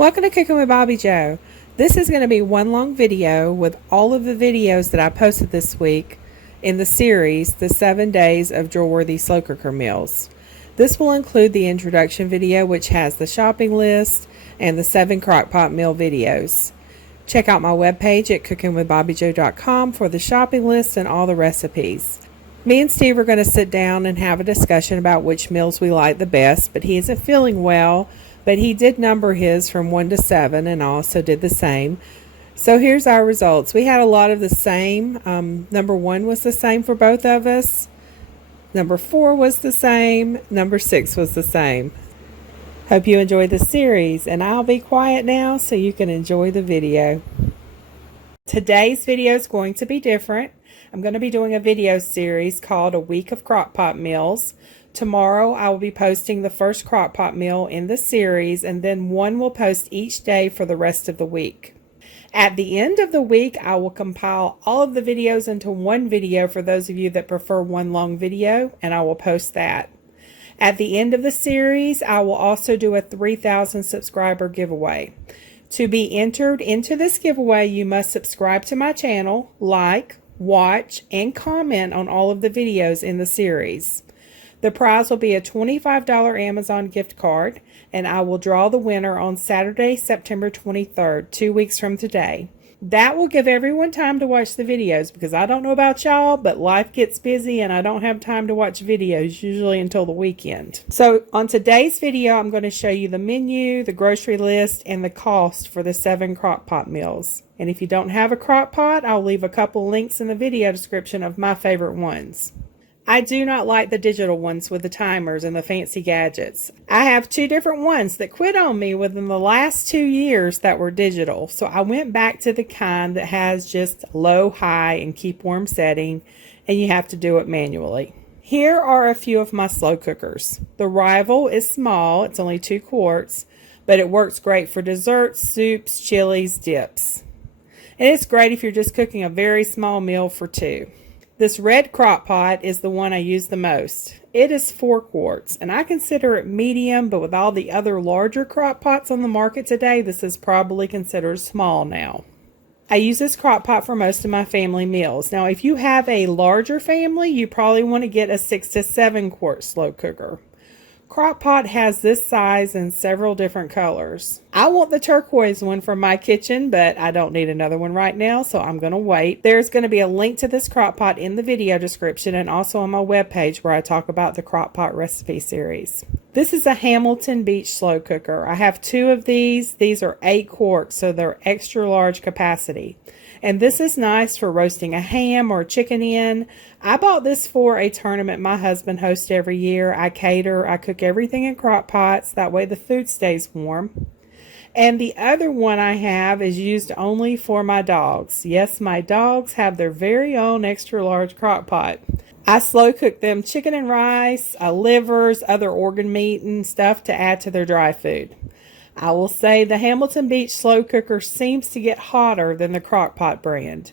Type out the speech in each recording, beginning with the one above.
Welcome to Cooking with Bobby Joe. This is going to be one long video with all of the videos that I posted this week in the series, The 7 Days of Drool-worthy Slow Cooker Meals. This will include the introduction video, which has the shopping list and the 7 crockpot meal videos. Check out my webpage at cookingwithbobbyjoe.com for the shopping list and all the recipes. Me and Steve are going to sit down and have a discussion about which meals we like the best, but he isn't feeling well. But he did number his from 1 to 7, and I also did the same. So here's our results. We had a lot of the same. Number 1 was the same for both of us. Number 4 was the same. Number 6 was the same. Hope you enjoyed the series, and I'll be quiet now so you can enjoy the video. Today's video is going to be different. I'm going to be doing a video series called A Week of Crockpot Meals. Tomorrow I will be posting the first crockpot meal in the series, and then one will post each day for the rest of the week. At the end of the week, I will compile all of the videos into one video for those of you that prefer one long video, and I will post that. At the end of the series, I will also do a 3,000 subscriber giveaway. To be entered into this giveaway, you must subscribe to my channel, like, watch, and comment on all of the videos in the series. The prize will be a $25 Amazon gift card, and I will draw the winner on Saturday, September 23rd, 2 weeks from today. That will give everyone time to watch the videos, because I don't know about y'all, but life gets busy and I don't have time to watch videos usually until the weekend. So on today's video, I'm going to show you the menu, the grocery list, and the cost for the 7 crockpot meals. And if you don't have a crockpot, I'll leave a couple links in the video description of my favorite ones. I do not like the digital ones with the timers and the fancy gadgets. I have 2 different ones that quit on me within the last 2 years that were digital. So I went back to the kind that has just low, high, and keep warm setting, and you have to do it manually. Here are a few of my slow cookers. The Rival is small, it's only 2 quarts, but it works great for desserts, soups, chilies, dips. And it's great if you're just cooking a very small meal for 2. This red crock pot is the one I use the most. It is 4 quarts, and I consider it medium, but with all the other larger crock pots on the market today, this is probably considered small now. I use this crock pot for most of my family meals. Now, if you have a larger family, you probably want to get a 6 to 7 quart slow cooker. Crock pot has this size in several different colors. I want the turquoise one for my kitchen, but I don't need another one right now, so I'm going to wait. There's going to be a link to this crock pot in the video description and also on my webpage where I talk about the crock pot recipe series. This is a Hamilton Beach slow cooker. I have 2 of these. These are 8 quarts, so they're extra large capacity. And this is nice for roasting a ham or chicken in. I bought this for a tournament my husband hosts every year. I cater, I cook everything in crock pots. That way the food stays warm. And the other one I have is used only for my dogs. Yes, my dogs have their very own extra large crock pot. I slow cook them chicken and rice, livers, other organ meat and stuff to add to their dry food. I will say the Hamilton Beach slow cooker seems to get hotter than the crockpot brand.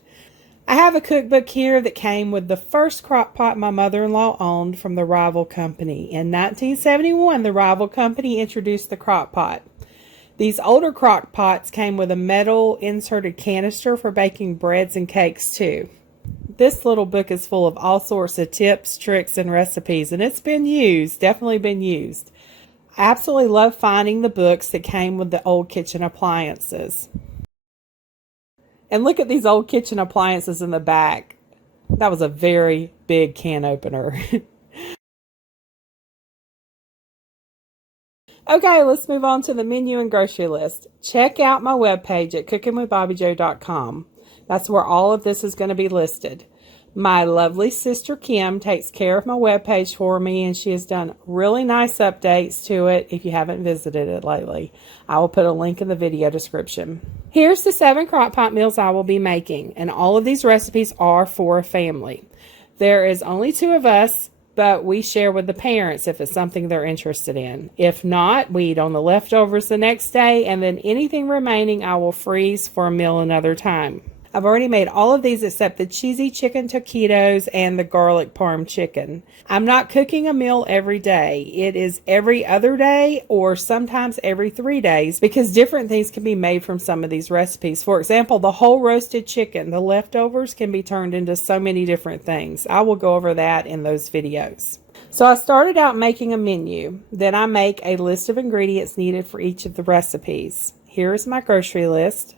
I have a cookbook here that came with the first crockpot my mother-in-law owned from the Rival Company. In 1971, the Rival Company introduced the crockpot. These older crockpots came with a metal inserted canister for baking breads and cakes too. This little book is full of all sorts of tips, tricks, and recipes, and it's been used, definitely been used. I absolutely love finding the books that came with the old kitchen appliances. And look at these old kitchen appliances in the back. That was a very big can opener. Okay, let's move on to the menu and grocery list. Check out my webpage at cookingwithbobbyjoe.com. That's where all of this is going to be listed. My lovely sister Kim takes care of my webpage for me, and she has done really nice updates to it if you haven't visited it lately. I will put a link in the video description. Here's the 7 crockpot meals I will be making, and all of these recipes are for a family. There is only 2 of us, but we share with the parents if it's something they're interested in. If not, we eat on the leftovers the next day, and then anything remaining I will freeze for a meal another time. I've already made all of these except the cheesy chicken taquitos and the garlic parm chicken. I'm not cooking a meal every day. It is every other day or sometimes every 3 days because different things can be made from some of these recipes. For example, the whole roasted chicken, the leftovers can be turned into so many different things. I will go over that in those videos. So I started out making a menu. Then I make a list of ingredients needed for each of the recipes. Here is my grocery list.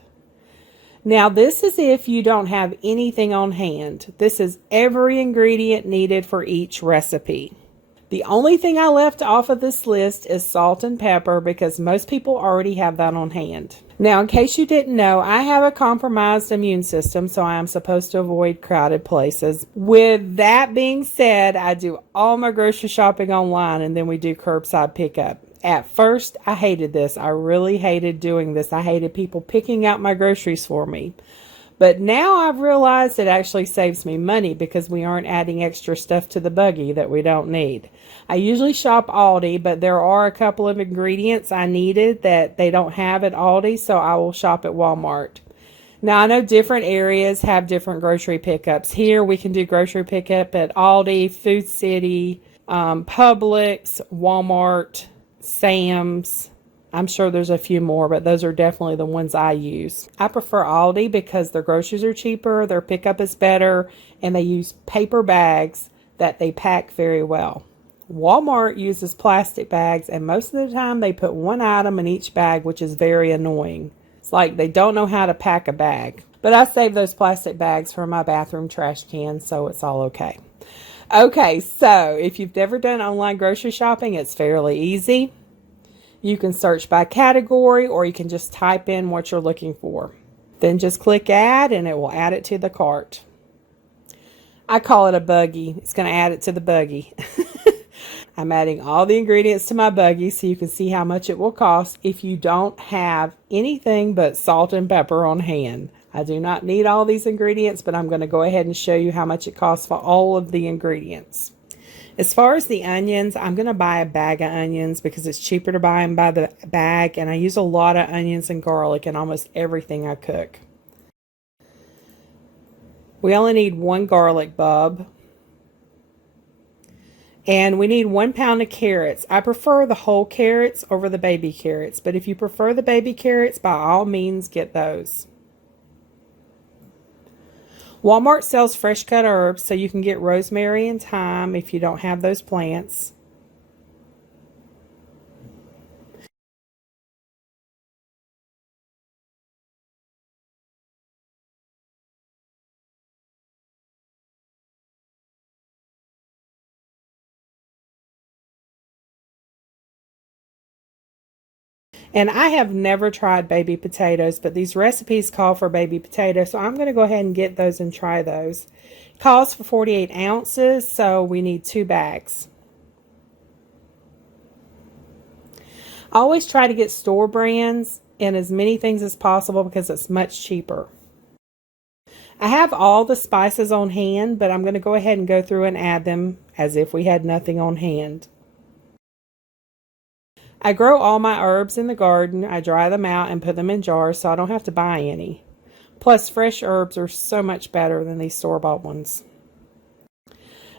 Now this is if you don't have anything on hand. This is every ingredient needed for each recipe. The only thing I left off of this list is salt and pepper because most people already have that on hand. Now, in case you didn't know, I have a compromised immune system, so I am supposed to avoid crowded places. With that being said, I do all my grocery shopping online and then we do curbside pickup. At first, I hated this. I really hated doing this. I hated people picking out my groceries for me. But now I've realized it actually saves me money because we aren't adding extra stuff to the buggy that we don't need. I usually shop Aldi, but there are a couple of ingredients I needed that they don't have at Aldi, so I will shop at Walmart. Now, I know different areas have different grocery pickups. Here, we can do grocery pickup at Aldi, Food City, Publix, Walmart, Sam's. I'm sure there's a few more, but those are definitely the ones I use. I prefer Aldi because their groceries are cheaper, their pickup is better, and they use paper bags that they pack very well. Walmart uses plastic bags, and most of the time they put one item in each bag, which is very annoying. It's like they don't know how to pack a bag. But I save those plastic bags for my bathroom trash can, so it's all okay. Okay, so if you've never done online grocery shopping, it's fairly easy. You can search by category or you can just type in what you're looking for. Then just click add and it will add it to the cart. I call it a buggy. It's going to add it to the buggy. I'm adding all the ingredients to my buggy so you can see how much it will cost if you don't have anything but salt and pepper on hand. I do not need all these ingredients, but I'm going to go ahead and show you how much it costs for all of the ingredients. As far as the onions, I'm going to buy a bag of onions because it's cheaper to buy them by the bag, and I use a lot of onions and garlic in almost everything I cook. We only need 1 garlic bulb, and we need 1 pound of carrots. I prefer the whole carrots over the baby carrots, but if you prefer the baby carrots, by all means get those. Walmart sells fresh cut herbs, so you can get rosemary and thyme if you don't have those plants. And I have never tried baby potatoes, but these recipes call for baby potatoes, so I'm going to go ahead and get those and try those. It calls for 48 ounces, so we need 2 bags. I always try to get store brands in as many things as possible because it's much cheaper. I have all the spices on hand, but I'm going to go ahead and go through and add them as if we had nothing on hand. I grow all my herbs in the garden. I dry them out and put them in jars so I don't have to buy any. Plus, fresh herbs are so much better than these store-bought ones.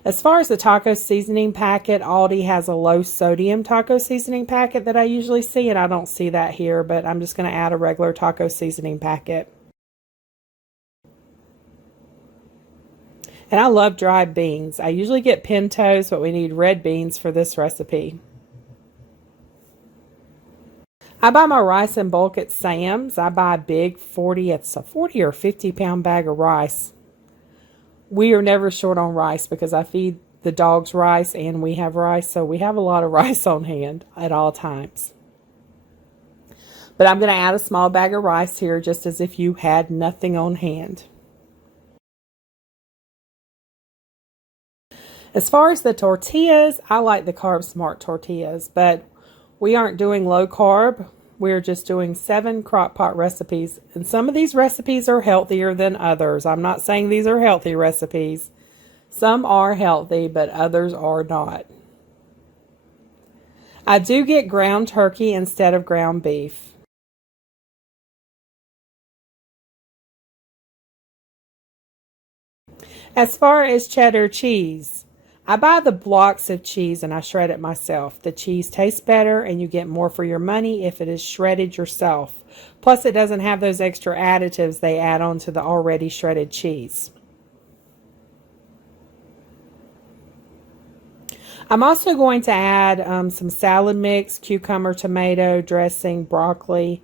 As far as the taco seasoning packet, Aldi has a low sodium taco seasoning packet that I usually see, and I don't see that here, but I'm just going to add a regular taco seasoning packet. And I love dried beans. I usually get pintos, but we need red beans for this recipe. I buy my rice in bulk at Sam's. I buy a big 40, it's a 40 or 50 pound bag of rice. We are never short on rice because I feed the dogs rice and we have rice, so we have a lot of rice on hand at all times. But I'm going to add a small bag of rice here just as if you had nothing on hand. As far as the tortillas, I like the Carb Smart tortillas, but we aren't doing low carb. We're just doing 7 crock pot recipes. And some of these recipes are healthier than others. I'm not saying these are healthy recipes. Some are healthy, but others are not. I do get ground turkey instead of ground beef. As far as cheddar cheese, I buy the blocks of cheese and I shred it myself. The cheese tastes better and you get more for your money if it is shredded yourself. Plus, it doesn't have those extra additives they add on to the already shredded cheese. I'm also going to add some salad mix, cucumber, tomato, dressing, broccoli,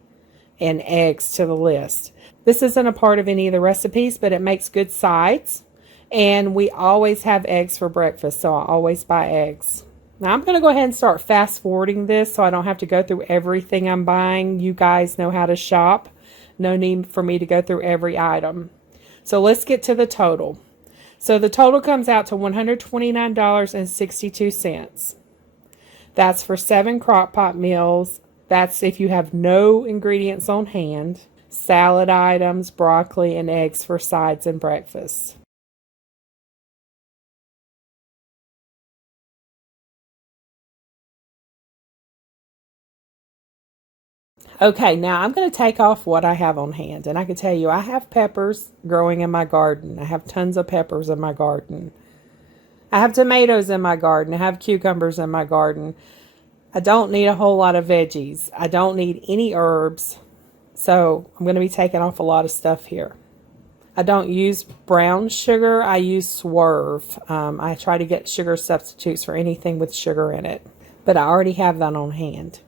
and eggs to the list. This isn't a part of any of the recipes, but it makes good sides. And we always have eggs for breakfast, so I always buy eggs. Now I'm going to go ahead and start fast forwarding this so I don't have to go through everything I'm buying. You guys know how to shop. No need for me to go through every item. So let's get to the total. So the total comes out to $129.62. That's for 7 crock pot meals. That's if you have no ingredients on hand. Salad items, broccoli, and eggs for sides and breakfast. Okay, now I'm going to take off what I have on hand. And I can tell you, I have peppers growing in my garden. I have tons of peppers in my garden. I have tomatoes in my garden. I have cucumbers in my garden. I don't need a whole lot of veggies. I don't need any herbs. So I'm going to be taking off a lot of stuff here. I don't use brown sugar. I use Swerve. I try to get sugar substitutes for anything with sugar in it. But I already have that on hand.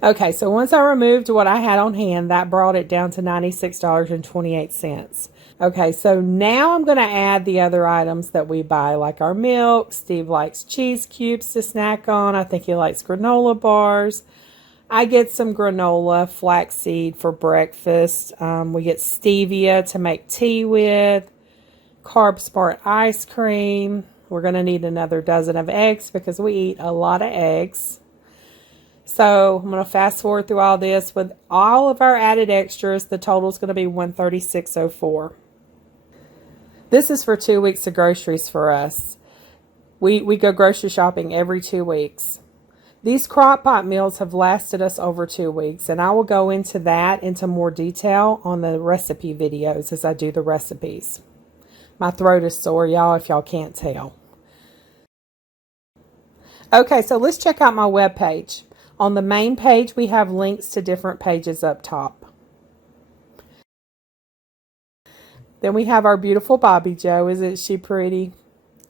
Okay, so once I removed what I had on hand, that brought it down to $96.28. Okay, so now I'm going to add the other items that we buy, like our milk. Steve likes cheese cubes to snack on. I think he likes granola bars. I get some granola, flaxseed for breakfast. We get stevia to make tea with, Carb Smart ice cream. We're going to need another dozen of eggs because we eat a lot of eggs. So I'm going to fast forward through all this. With all of our added extras, the total is going to be $136.04. This is for 2 weeks of groceries for us. We go grocery shopping every 2 weeks. These crock pot meals have lasted us over 2 weeks, and I will go into that into more detail on the recipe videos as I do the recipes. My throat is sore, y'all, if y'all can't tell. Okay, so let's check out my webpage. On the main page, we have links to different pages up top. Then we have our beautiful Bobby Joe. Isn't she pretty?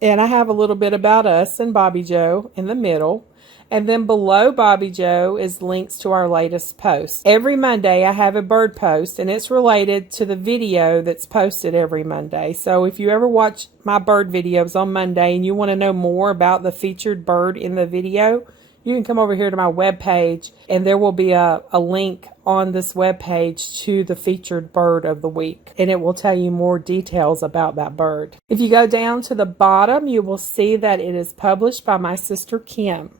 And I have a little bit about us and Bobby Joe in the middle. And then below Bobby Joe is links to our latest post. Every Monday I have a bird post, and it's related to the video that's posted every Monday. So if you ever watch my bird videos on Monday and you want to know more about the featured bird in the video, you can come over here to my webpage, and there will be a link on this webpage to the featured bird of the week, and it will tell you more details about that bird. If you go down to the bottom, you will see that it is published by my sister Kim,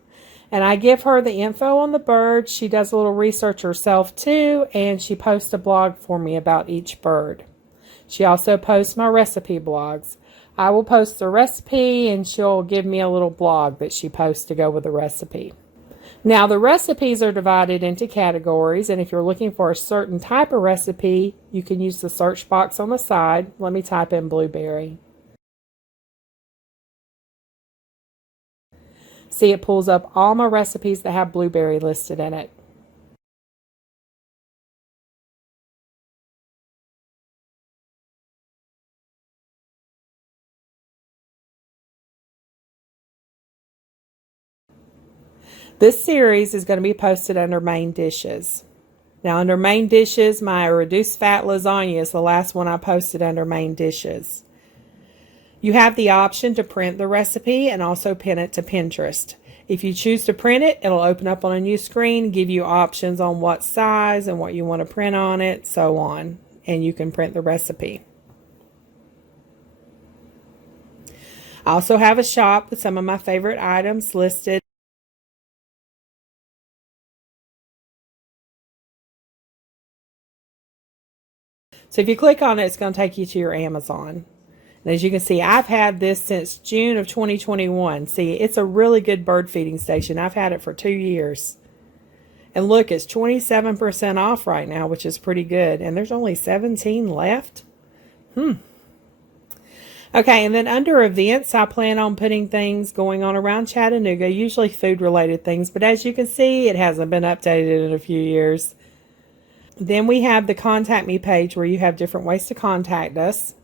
and I give her the info on the bird. She does a little research herself too, and she posts a blog for me about each bird. She also posts my recipe blogs. I will post the recipe, and she'll give me a little blog that she posts to go with the recipe. Now, the recipes are divided into categories, and if you're looking for a certain type of recipe, you can use the search box on the side. Let me type in blueberry. See, it pulls up all my recipes that have blueberry listed in it. This series is going to be posted under main dishes. Now, under main dishes, my reduced fat lasagna is the last one I posted under main dishes. You have the option to print the recipe and also pin it to Pinterest. If you choose to print it, it'll open up on a new screen, give you options on what size and what you want to print on it, so on. And you can print the recipe. I also have a shop with some of my favorite items listed. So if you click on it, it's going to take you to your Amazon. And as you can see, I've had this since June of 2021. See, it's a really good bird feeding station. I've had it for 2 years. And look, it's 27% off right now, which is pretty good. And there's only 17 left. Okay, and then under events, I plan on putting things going on around Chattanooga, usually food-related things, but as you can see, it hasn't been updated in a few years. Then we have the Contact Me page where you have different ways to contact us.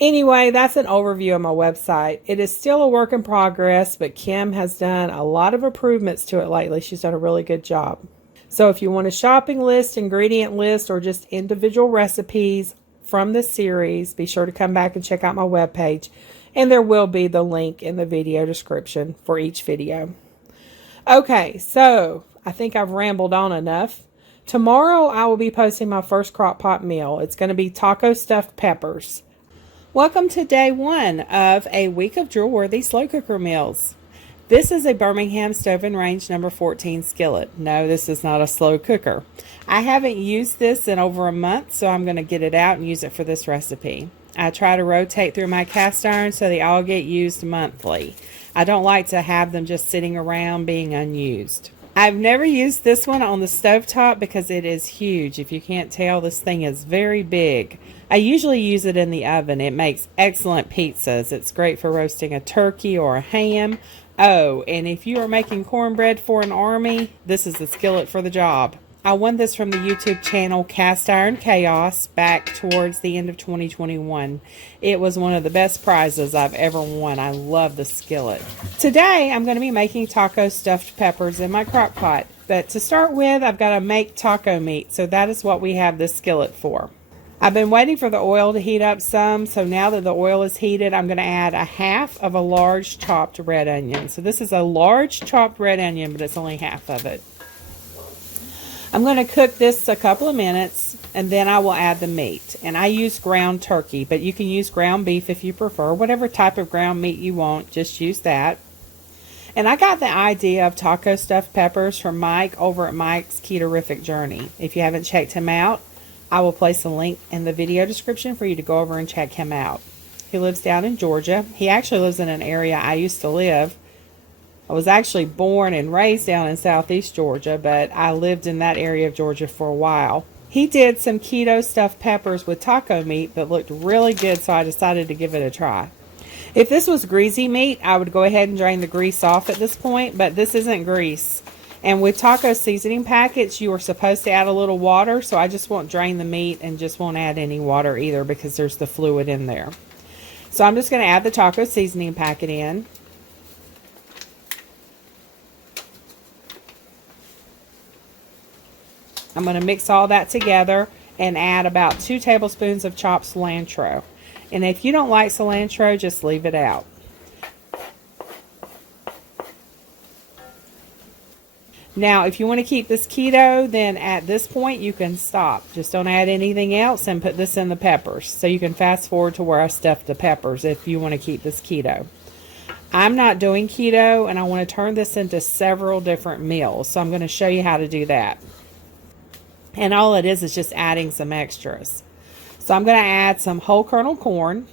Anyway, that's an overview of my website. It is still a work in progress, but Kim has done a lot of improvements to it lately. She's done a really good job. So if you want a shopping list, ingredient list, or just individual recipes from this series, be sure to come back and check out my webpage. And there will be the link in the video description for each video. Okay, so I think I've rambled on enough. Tomorrow I will be posting my first crock pot meal. It's going to be taco stuffed peppers. Welcome to day 1 of a week of Drool-worthy Slow Cooker Meals. This is a Birmingham Stove and Range number 14 skillet. No, this is not a slow cooker. I haven't used this in over a month, so I'm going to get it out and use it for this recipe. I try to rotate through my cast iron so they all get used monthly. I don't like to have them just sitting around being unused. I've never used this one on the stovetop because it is huge. If you can't tell, this thing is very big. I usually use it in the oven. It makes excellent pizzas. It's great for roasting a turkey or a ham. Oh, and if you are making cornbread for an army, this is the skillet for the job. I won this from the YouTube channel Cast Iron Chaos back towards the end of 2021. It was one of the best prizes I've ever won. I love the skillet. Today, I'm going to be making taco stuffed peppers in my crock pot. But to start with, I've got to make taco meat, so that is what we have this skillet for. I've been waiting for the oil to heat up some, so now that the oil is heated, I'm going to add a half of a large chopped red onion. So this is a large chopped red onion, but it's only half of it. I'm going to cook this a couple of minutes, and then I will add the meat. And I use ground turkey, but you can use ground beef if you prefer. Whatever type of ground meat you want, just use that. And I got the idea of taco stuffed peppers from Mike over at Mike's Ketorific Journey. If you haven't checked him out, I will place a link in the video description for you to go over and check him out. He lives down in Georgia. He actually lives in an area I used to live. I was actually born and raised down in southeast Georgia, but I lived in that area of Georgia for a while. He did some keto stuffed peppers with taco meat that looked really good, so I decided to give it a try. If this was greasy meat, I would go ahead and drain the grease off at this point, but this isn't grease. And with taco seasoning packets, you are supposed to add a little water, so I just won't drain the meat and just won't add any water either because there's the fluid in there. So I'm just going to add the taco seasoning packet in. I'm going to mix all that together and add about 2 tablespoons of chopped cilantro. And if you don't like cilantro, just leave it out. Now, if you want to keep this keto, then at this point you can stop. Just don't add anything else and put this in the peppers. So you can fast forward to where I stuffed the peppers if you want to keep this keto. I'm not doing keto, and I want to turn this into several different meals. So I'm going to show you how to do that. And all it is just adding some extras. So I'm going to add some whole kernel corn,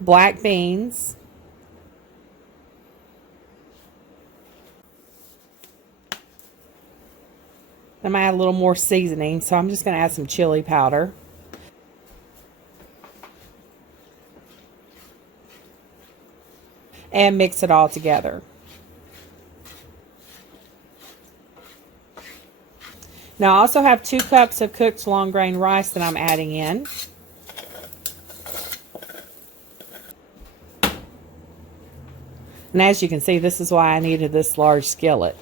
black beans, I'm going to add a little more seasoning, so I'm just going to add some chili powder. And mix it all together. Now I also have 2 cups of cooked long grain rice that I'm adding in. And as you can see, this is why I needed this large skillet.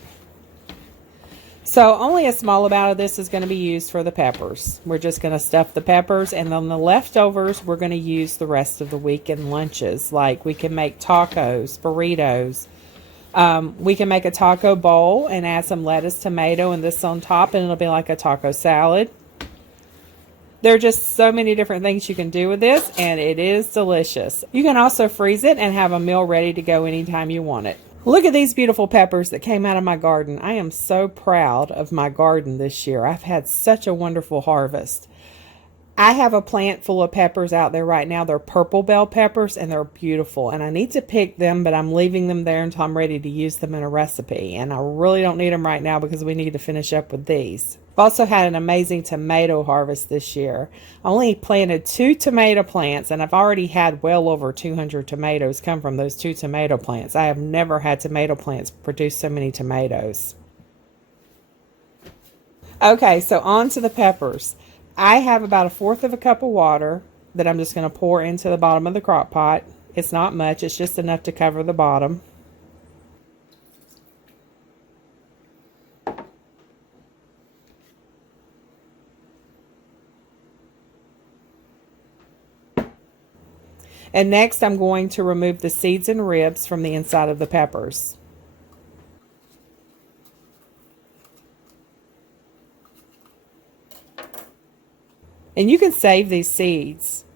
So only a small amount of this is going to be used for the peppers. We're just going to stuff the peppers, and then the leftovers we're going to use the rest of the week in lunches. Like we can make tacos, burritos. We can make a taco bowl and add some lettuce, tomato, and this on top, and it'll be like a taco salad. There are just so many different things you can do with this, and it is delicious. You can also freeze it and have a meal ready to go anytime you want it. Look at these beautiful peppers that came out of my garden. I am so proud of my garden this year. I've had such a wonderful harvest. I have a plant full of peppers out there right now. They're purple bell peppers, and they're beautiful. And I need to pick them, but I'm leaving them there until I'm ready to use them in a recipe. And I really don't need them right now because we need to finish up with these. I've also had an amazing tomato harvest this year. I only planted 2 tomato plants, and I've already had well over 200 tomatoes come from those 2 tomato plants. I have never had tomato plants produce so many tomatoes. Okay, so on to the peppers. I have about 1/4 of a cup of water that I'm just going to pour into the bottom of the crock pot. It's not much, it's just enough to cover the bottom. And next I'm going to remove the seeds and ribs from the inside of the peppers. And you can save these seeds.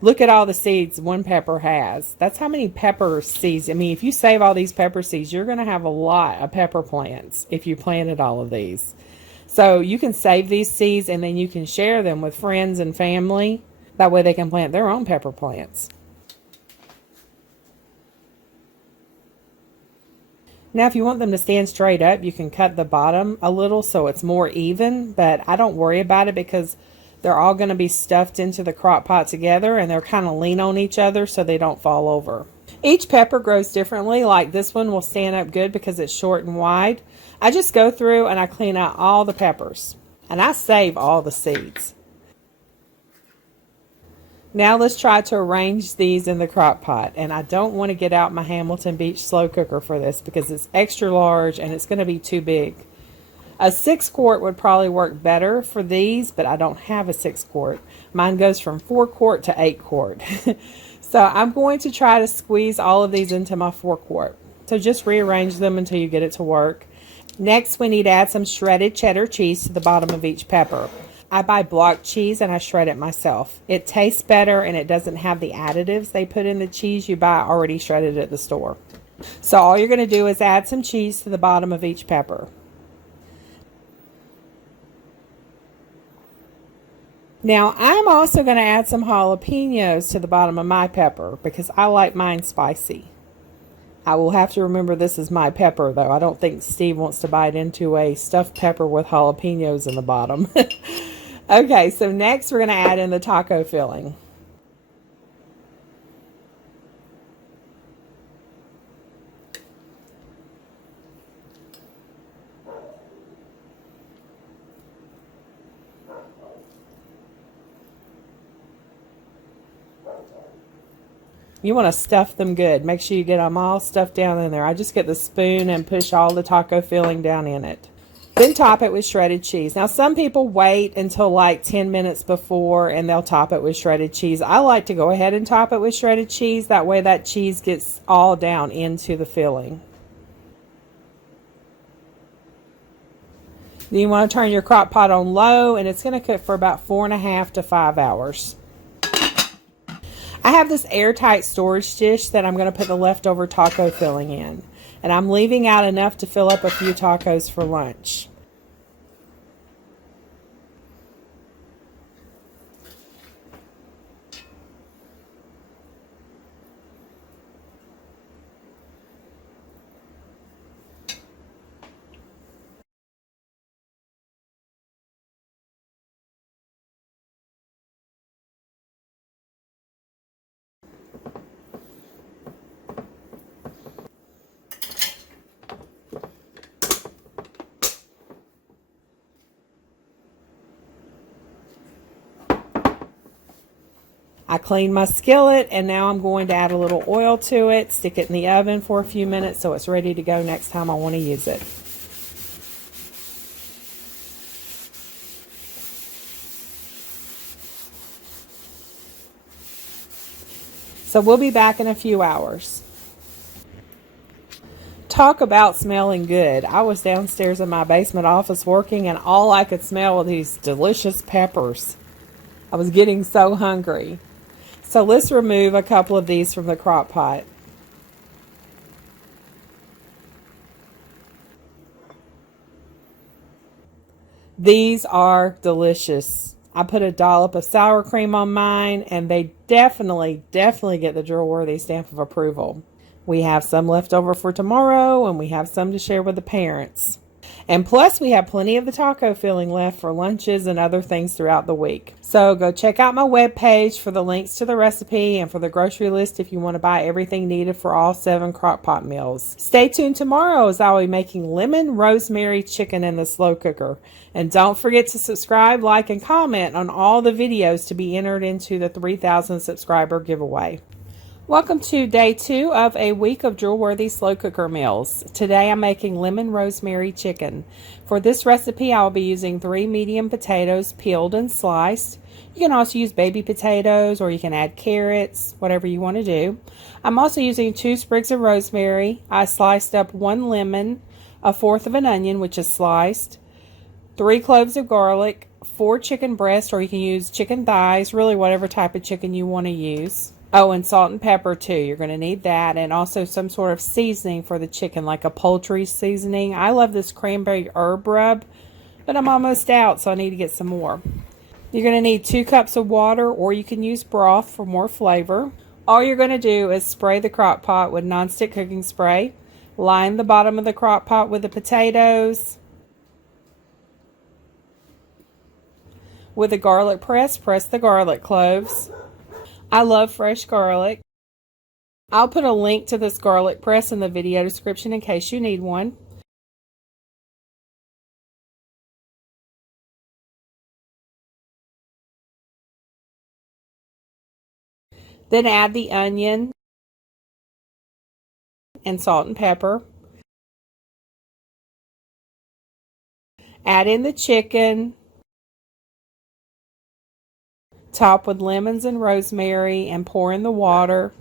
Look at all the seeds one pepper has. That's how many pepper seeds. I mean, if you save all these pepper seeds, you're going to have a lot of pepper plants if you planted all of these. So you can save these seeds and then you can share them with friends and family. That way they can plant their own pepper plants. Now, if you want them to stand straight up, you can cut the bottom a little so it's more even, but I don't worry about it because they're all going to be stuffed into the crock pot together and they're kind of lean on each other so they don't fall over. Each pepper grows differently. Like this one will stand up good because it's short and wide. I just go through and I clean out all the peppers and I save all the seeds. Now let's try to arrange these in the crock pot. And I don't want to get out my Hamilton Beach slow cooker for this because it's extra large and it's going to be too big. A 6-quart would probably work better for these, but I don't have a 6-quart. Mine goes from 4-quart to 8-quart. So I'm going to try to squeeze all of these into my 4-quart. So just rearrange them until you get it to work. Next, we need to add some shredded cheddar cheese to the bottom of each pepper. I buy block cheese and I shred it myself. It tastes better and it doesn't have the additives they put in the cheese you buy already shredded at the store. So all you're going to do is add some cheese to the bottom of each pepper. Now I'm also going to add some jalapenos to the bottom of my pepper because I like mine spicy. I will have to remember this is my pepper though. I don't think Steve wants to bite into a stuffed pepper with jalapenos in the bottom. Okay, so next we're going to add in the taco filling. You want to stuff them good. Make sure you get them all stuffed down in there. I just get the spoon and push all the taco filling down in it. Then top it with shredded cheese. Now some people wait until like 10 minutes before and they'll top it with shredded cheese. I like to go ahead and top it with shredded cheese. That way that cheese gets all down into the filling. Then you want to turn your crock pot on low and it's going to cook for about 4.5 to 5 hours. I have this airtight storage dish that I'm going to put the leftover taco filling in. And I'm leaving out enough to fill up a few tacos for lunch. I cleaned my skillet and now I'm going to add a little oil to it, stick it in the oven for a few minutes so it's ready to go next time I want to use it. So we'll be back in a few hours. Talk about smelling good. I was downstairs in my basement office working and all I could smell were these delicious peppers. I was getting so hungry. So let's remove a couple of these from the crock pot. These are delicious. I put a dollop of sour cream on mine and they definitely get the Drool-worthy stamp of approval. We have some left over for tomorrow and we have some to share with the parents. And plus, we have plenty of the taco filling left for lunches and other things throughout the week. So go check out my webpage for the links to the recipe and for the grocery list if you want to buy everything needed for all 7 crock pot meals. Stay tuned tomorrow as I'll be making lemon rosemary chicken in the slow cooker. And don't forget to subscribe, like, and comment on all the videos to be entered into the 3,000 subscriber giveaway. Welcome to day 2 of a week of Drool-worthy Slow Cooker Meals. Today I'm making lemon rosemary chicken. For this recipe I will be using 3 medium potatoes peeled and sliced. You can also use baby potatoes or you can add carrots, whatever you want to do. I'm also using 2 sprigs of rosemary. I sliced up 1 lemon, 1/4 of an onion which is sliced, 3 cloves of garlic, 4 chicken breasts, or you can use chicken thighs, really whatever type of chicken you want to use. Oh, and salt and pepper too. You're going to need that, and also some sort of seasoning for the chicken, like a poultry seasoning. I love this cranberry herb rub, but I'm almost out, so I need to get some more. You're going to need 2 cups of water, or you can use broth for more flavor. All you're going to do is spray the crock pot with nonstick cooking spray. Line the bottom of the crock pot with the potatoes. With a garlic press the garlic cloves. I love fresh garlic. I'll put a link to this garlic press in the video description in case you need one. Then add the onion and salt and pepper. Add in the chicken. Top with lemons and rosemary and pour in the water.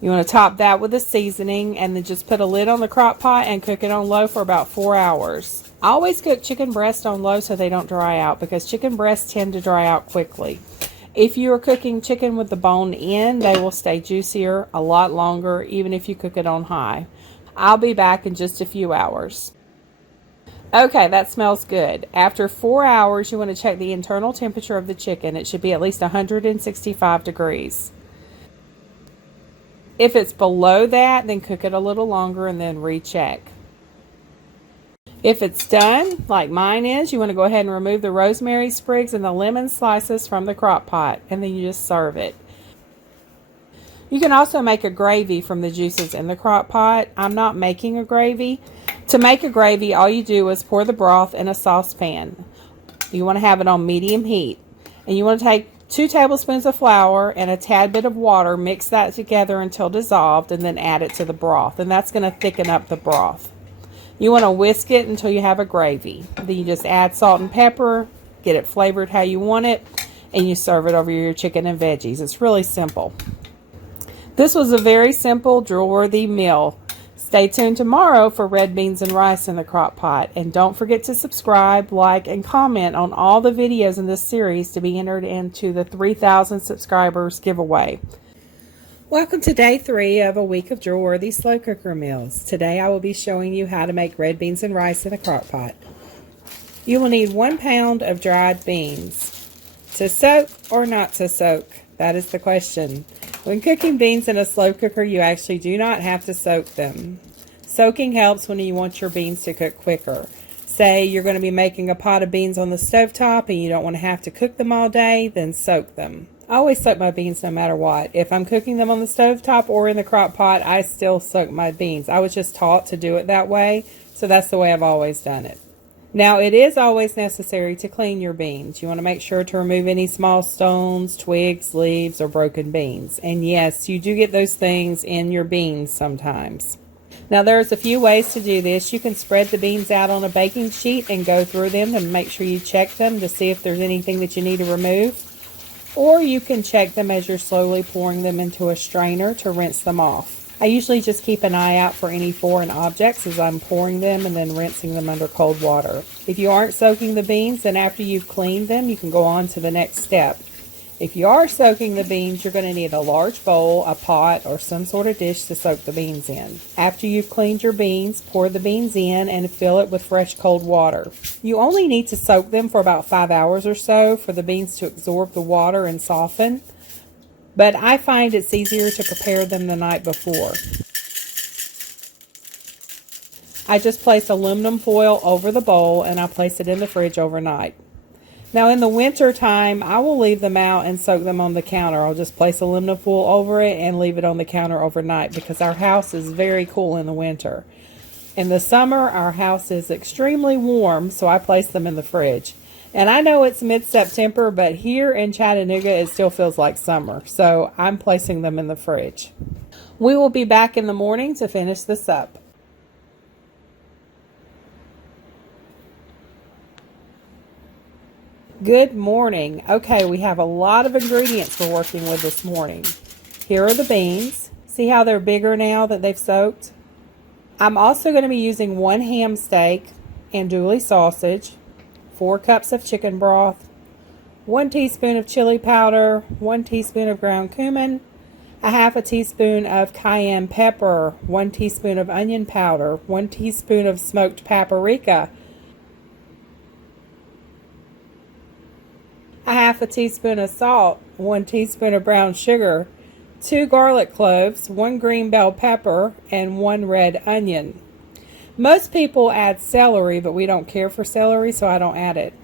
You want to top that with a seasoning and then just put a lid on the crock pot and cook it on low for about 4 hours. I always cook chicken breast on low so they don't dry out because chicken breasts tend to dry out quickly. If you are cooking chicken with the bone in, they will stay juicier a lot longer even if you cook it on high. I'll be back in just a few hours. Okay, that smells good. After 4 hours, you want to check the internal temperature of the chicken. It should be at least 165 degrees. If it's below that, then cook it a little longer and then recheck. If it's done, like mine is, you want to go ahead and remove the rosemary sprigs and the lemon slices from the crock pot, and then you just serve it. You can also make a gravy from the juices in the crock pot. I'm not making a gravy. To make a gravy, all you do is pour the broth in a saucepan. You want to have it on medium heat. And you want to take 2 tablespoons of flour and a tad bit of water, mix that together until dissolved, and then add it to the broth. And that's going to thicken up the broth. You want to whisk it until you have a gravy. Then you just add salt and pepper, get it flavored how you want it, and you serve it over your chicken and veggies. It's really simple. This was a very simple, drool-worthy meal. Stay tuned tomorrow for red beans and rice in the crock pot. And don't forget to subscribe, like, and comment on all the videos in this series to be entered into the 3,000 subscribers giveaway. Welcome to day 3 of a week of Drool-worthy Slow Cooker Meals. Today I will be showing you how to make red beans and rice in a crock pot. You will need 1 pound of dried beans. To soak or not to soak? That is the question. When cooking beans in a slow cooker, you actually do not have to soak them. Soaking helps when you want your beans to cook quicker. Say you're going to be making a pot of beans on the stovetop and you don't want to have to cook them all day, then soak them. I always soak my beans no matter what. If I'm cooking them on the stovetop or in the crock pot, I still soak my beans. I was just taught to do it that way, so that's the way I've always done it. Now, it is always necessary to clean your beans. You want to make sure to remove any small stones, twigs, leaves, or broken beans. And yes, you do get those things in your beans sometimes. Now, there's a few ways to do this. You can spread the beans out on a baking sheet and go through them and make sure you check them to see if there's anything that you need to remove. Or you can check them as you're slowly pouring them into a strainer to rinse them off. I usually just keep an eye out for any foreign objects as I'm pouring them and then rinsing them under cold water. If you aren't soaking the beans, then after you've cleaned them, you can go on to the next step. If you are soaking the beans, you're going to need a large bowl, a pot, or some sort of dish to soak the beans in. After you've cleaned your beans, pour the beans in and fill it with fresh cold water. You only need to soak them for about 5 hours or so for the beans to absorb the water and soften, but I find it's easier to prepare them the night before. I just place aluminum foil over the bowl and I place it in the fridge overnight. Now in the winter time, I will leave them out and soak them on the counter. I'll just place aluminum foil over it and leave it on the counter overnight because our house is very cool in the winter. In the summer, our house is extremely warm, so I place them in the fridge. And I know it's mid-September, but here in Chattanooga, it still feels like summer, so I'm placing them in the fridge. We will be back in the morning to finish this up. Good morning. Okay, we have a lot of ingredients we're working with this morning. Here are the beans. See how they're bigger now that they've soaked? I'm also going to be using 1 ham steak, andouille sausage, 4 cups of chicken broth, 1 teaspoon of chili powder, 1 teaspoon of ground cumin, a half a teaspoon of cayenne pepper, 1 teaspoon of onion powder, 1 teaspoon of smoked paprika, a half a teaspoon of salt, 1 teaspoon of brown sugar, 2 garlic cloves, 1 green bell pepper, and 1 red onion. Most people add celery, but we don't care for celery, so I don't add it.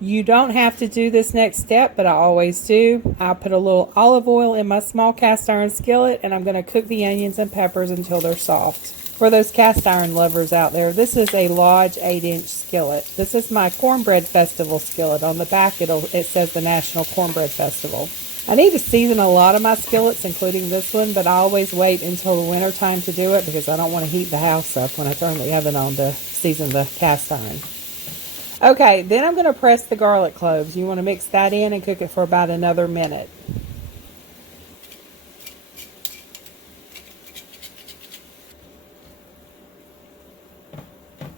You don't have to do this next step, but I always do. I put a little olive oil in my small cast iron skillet, and I'm going to cook the onions and peppers until they're soft. For those cast iron lovers out there, this is a Lodge 8-inch skillet. This is my Cornbread Festival skillet. On the back it says the National Cornbread Festival. I need to season a lot of my skillets, including this one, but I always wait until the winter time to do it because I don't want to heat the house up when I turn the oven on to season the cast iron. Okay, then I'm going to press the garlic cloves. You want to mix that in and cook it for about another minute.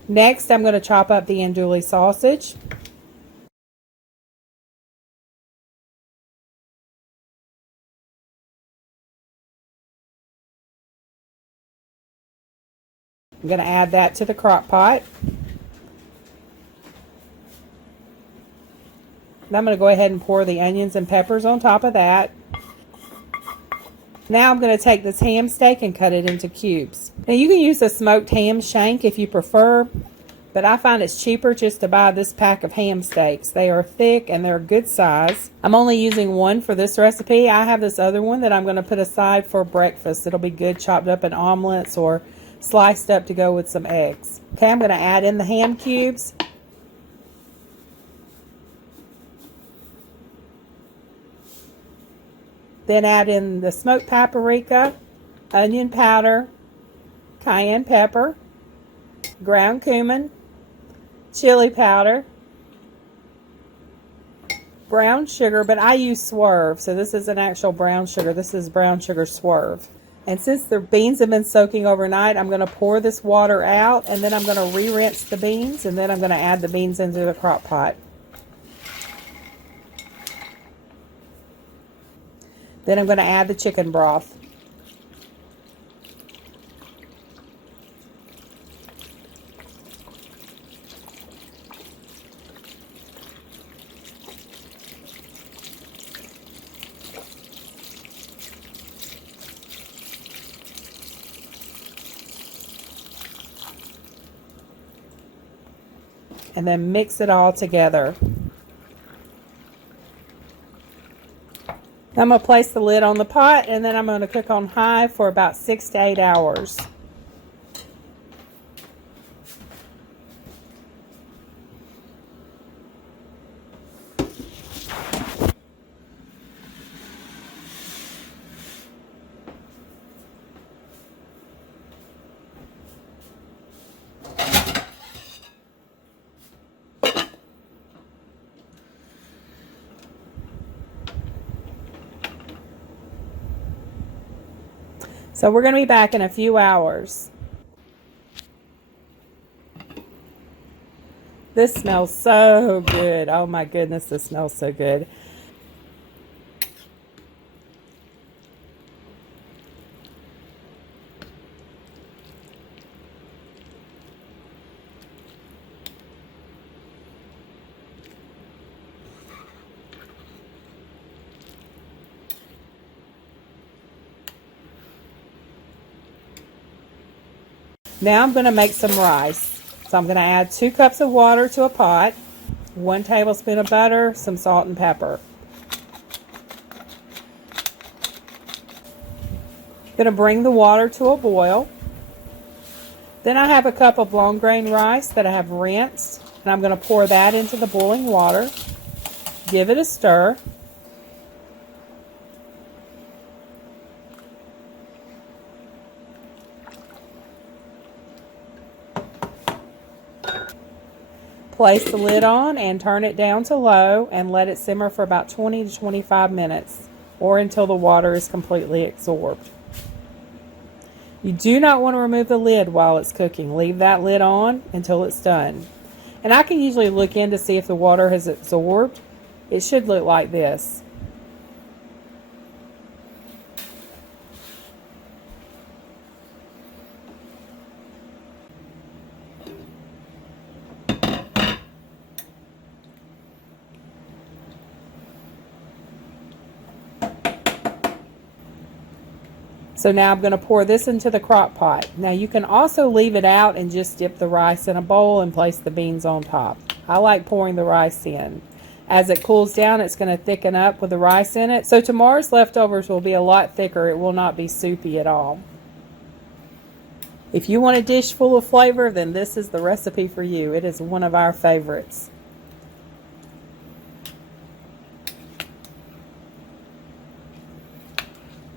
Next, I'm going to chop up the andouille sausage. I'm going to add that to the crock pot. And I'm going to go ahead and pour the onions and peppers on top of that. Now I'm going to take this ham steak and cut it into cubes. Now you can use a smoked ham shank if you prefer, but I find it's cheaper just to buy this pack of ham steaks. They are thick and they're a good size. I'm only using 1 for this recipe. I have this other one that I'm going to put aside for breakfast. It'll be good chopped up in omelets or sliced up to go with some eggs. Okay, I'm going to add in the ham cubes. Then add in the smoked paprika, onion powder, cayenne pepper, ground cumin, chili powder, brown sugar, but I use Swerve, so this isn't actual brown sugar. This is brown sugar Swerve. And since the beans have been soaking overnight, I'm going to pour this water out, and then I'm going to re-rinse the beans, and then I'm going to add the beans into the crock pot. Then I'm going to add the chicken broth. And then mix it all together. I'm going to place the lid on the pot, and then I'm going to cook on high for about 6 to 8 hours. So we're going to be back in a few hours. This smells so good. Oh my goodness, this smells so good. Now I'm going to make some rice. So I'm going to add 2 cups of water to a pot, 1 tablespoon of butter, some salt and pepper. I'm going to bring the water to a boil. Then I have a cup of long grain rice that I have rinsed, and I'm going to pour that into the boiling water. Give it a stir. Place the lid on and turn it down to low and let it simmer for about 20 to 25 minutes or until the water is completely absorbed. You do not want to remove the lid while it's cooking. Leave that lid on until it's done. And I can usually look in to see if the water has absorbed. It should look like this. So now I'm going to pour this into the crock pot. Now you can also leave it out and just dip the rice in a bowl and place the beans on top. I like pouring the rice in. As it cools down, it's going to thicken up with the rice in it. So tomorrow's leftovers will be a lot thicker. It will not be soupy at all. If you want a dish full of flavor, then this is the recipe for you. It is one of our favorites.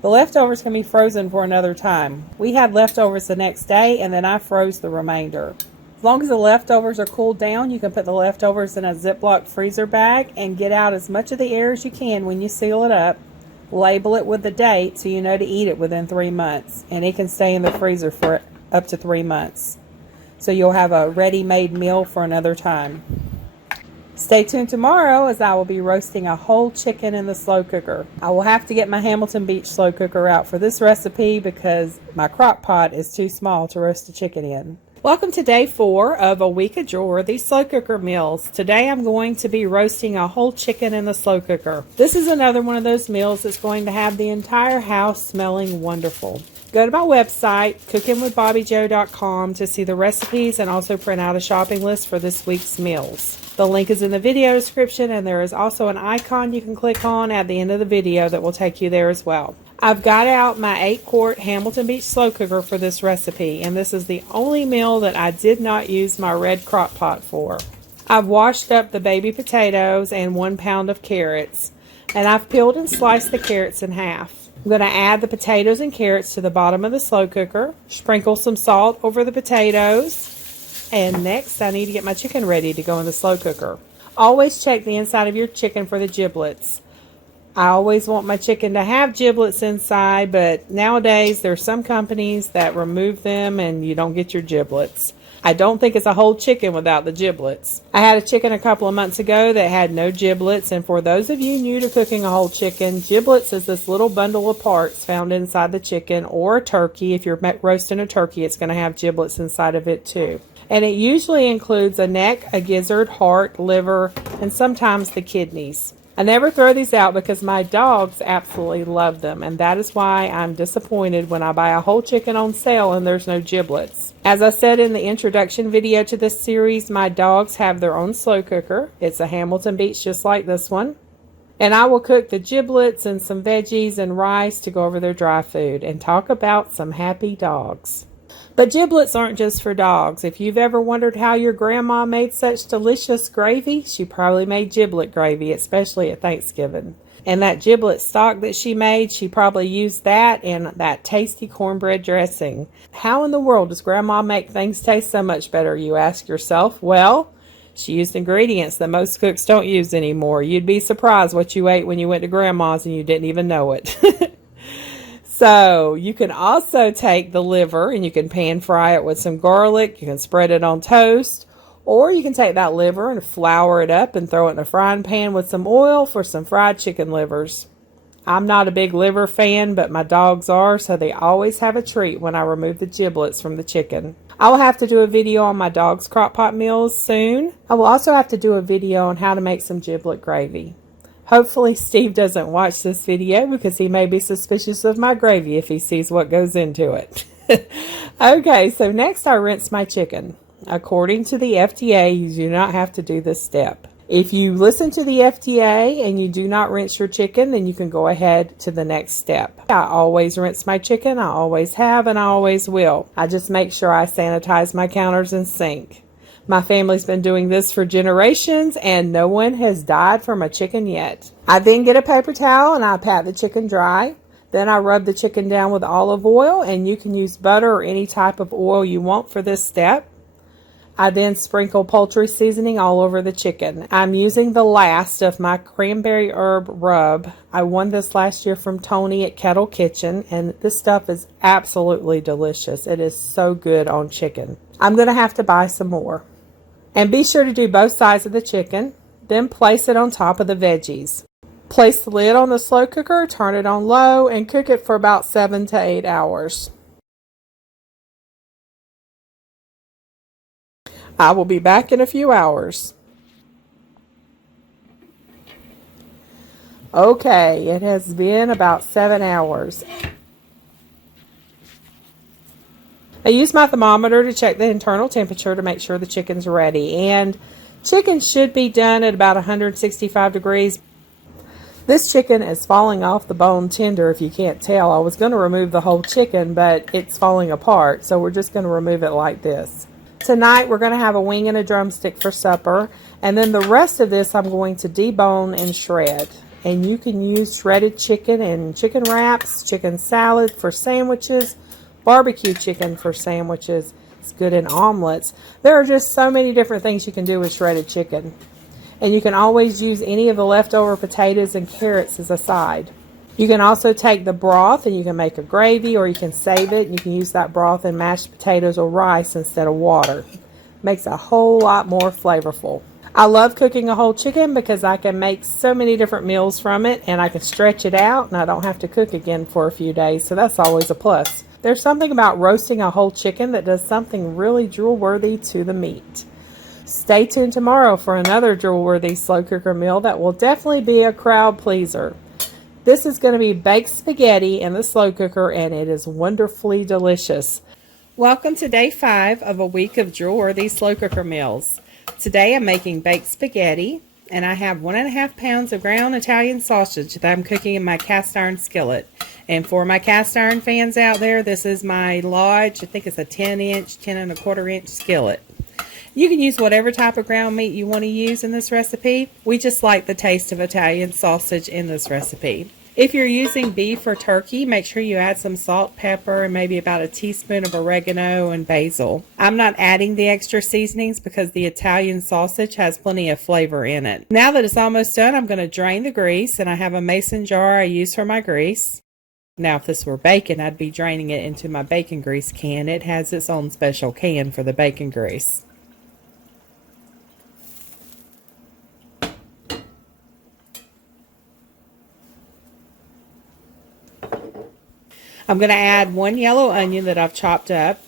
The leftovers can be frozen for another time. We had leftovers the next day, and then I froze the remainder. As long as the leftovers are cooled down, you can put the leftovers in a Ziploc freezer bag and get out as much of the air as you can when you seal it up. Label it with the date so you know to eat it within 3 months, and it can stay in the freezer for up to 3 months. So you'll have a ready-made meal for another time. Stay tuned tomorrow as I will be roasting a whole chicken in the slow cooker. I will have to get my Hamilton Beach slow cooker out for this recipe because my crock pot is too small to roast a chicken in. Welcome to day 4 of a week of Drool-worthy Slow Cooker Meals. Today I'm going to be roasting a whole chicken in the slow cooker. This is another one of those meals that's going to have the entire house smelling wonderful. Go to my website, cookinwithbobbyjoe.com, to see the recipes and also print out a shopping list for this week's meals. The link is in the video description, and there is also an icon you can click on at the end of the video that will take you there as well. I've got out my 8-quart Hamilton Beach slow cooker for this recipe, and this is the only meal that I did not use my red crock pot for. I've washed up the baby potatoes and 1 pound of carrots, and I've peeled and sliced the carrots in half. I'm going to add the potatoes and carrots to the bottom of the slow cooker, sprinkle some salt over the potatoes, and next I need to get my chicken ready to go in the slow cooker. Always check the inside of your chicken for the giblets. I always want my chicken to have giblets inside, but nowadays there's some companies that remove them and you don't get your giblets. I don't think it's a whole chicken without the giblets. I had a chicken a couple of months ago that had no giblets, and for those of you new to cooking a whole chicken, giblets is this little bundle of parts found inside the chicken, or a turkey. If you're roasting a turkey, it's going to have giblets inside of it too. And it usually includes a neck, a gizzard, heart, liver, and sometimes the kidneys. I never throw these out because my dogs absolutely love them, and that is why I'm disappointed when I buy a whole chicken on sale and there's no giblets. As I said in the introduction video to this series, my dogs have their own slow cooker. It's a Hamilton Beach just like this one. And I will cook the giblets and some veggies and rice to go over their dry food, and talk about some happy dogs. But giblets aren't just for dogs. If you've ever wondered how your grandma made such delicious gravy, she probably made giblet gravy, especially at Thanksgiving. And that giblet stock that she made, she probably used that and that tasty cornbread dressing. How in the world does Grandma make things taste so much better, you ask yourself? Well, she used ingredients that most cooks don't use anymore. You'd be surprised what you ate when you went to Grandma's and you didn't even know it. So you can also take the liver and you can pan fry it with some garlic. You can spread it on toast, or you can take that liver and flour it up and throw it in a frying pan with some oil for some fried chicken livers. I'm not a big liver fan, but my dogs are, so they always have a treat when I remove the giblets from the chicken. I will have to do a video on my dog's crock pot meals soon. I will also have to do a video on how to make some giblet gravy. Hopefully Steve doesn't watch this video because he may be suspicious of my gravy if he sees what goes into it. Okay, so next I rinse my chicken. According to the FDA, you do not have to do this step. If you listen to the FDA and you do not rinse your chicken, then you can go ahead to the next step. I always rinse my chicken. I always have and I always will. I just make sure I sanitize my counters and sink. My family's been doing this for generations and no one has died from a chicken yet. I then get a paper towel and I pat the chicken dry. Then I rub the chicken down with olive oil, and you can use butter or any type of oil you want for this step. I then sprinkle poultry seasoning all over the chicken. I'm using the last of my cranberry herb rub. I won this last year from Tony at Kettle Kitchen, and this stuff is absolutely delicious. It is so good on chicken. I'm going to have to buy some more. And be sure to do both sides of the chicken, then place it on top of the veggies. Place the lid on the slow cooker, turn it on low, and cook it for about 7 to 8 hours. I will be back in a few hours. Okay, it has been about 7 hours. I use my thermometer to check the internal temperature to make sure the chicken's ready. And chicken should be done at about 165 degrees. This chicken is falling off the bone tender, if you can't tell. I was going to remove the whole chicken, but it's falling apart, so we're just going to remove it like this. Tonight, we're going to have a wing and a drumstick for supper, and then the rest of this I'm going to debone and shred. And you can use shredded chicken in chicken wraps, chicken salad for sandwiches, barbecue chicken for sandwiches. It's good in omelets. There are just so many different things you can do with shredded chicken. And you can always use any of the leftover potatoes and carrots as a side. You can also take the broth and you can make a gravy, or you can save it and you can use that broth in mashed potatoes or rice instead of water. Makes a whole lot more flavorful. I love cooking a whole chicken because I can make so many different meals from it, and I can stretch it out and I don't have to cook again for a few days, so that's always a plus. There's something about roasting a whole chicken that does something really drool-worthy to the meat. Stay tuned tomorrow for another drool-worthy slow cooker meal that will definitely be a crowd pleaser. This is going to be baked spaghetti in the slow cooker, and it is wonderfully delicious. Welcome to day 5 of a week of drool-worthy slow cooker meals. Today I'm making baked spaghetti, and I have 1.5 pounds of ground Italian sausage that I'm cooking in my cast iron skillet. And for my cast iron fans out there, this is my Lodge, I think it's a 10-inch, 10 1/4-inch skillet. You can use whatever type of ground meat you want to use in this recipe. We just like the taste of Italian sausage in this recipe. If you're using beef or turkey, make sure you add some salt, pepper, and maybe about a teaspoon of oregano and basil. I'm not adding the extra seasonings because the Italian sausage has plenty of flavor in it. Now that it's almost done, I'm going to drain the grease, and I have a mason jar I use for my grease. Now, if this were bacon, I'd be draining it into my bacon grease can. It has its own special can for the bacon grease. I'm going to add 1 yellow onion that I've chopped up.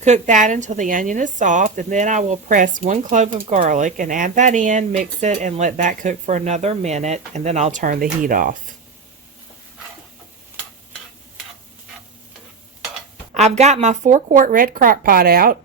Cook that until the onion is soft, and then I will press 1 clove of garlic and add that in, mix it, and let that cook for another minute, and then I'll turn the heat off. I've got my 4-quart red crock pot out,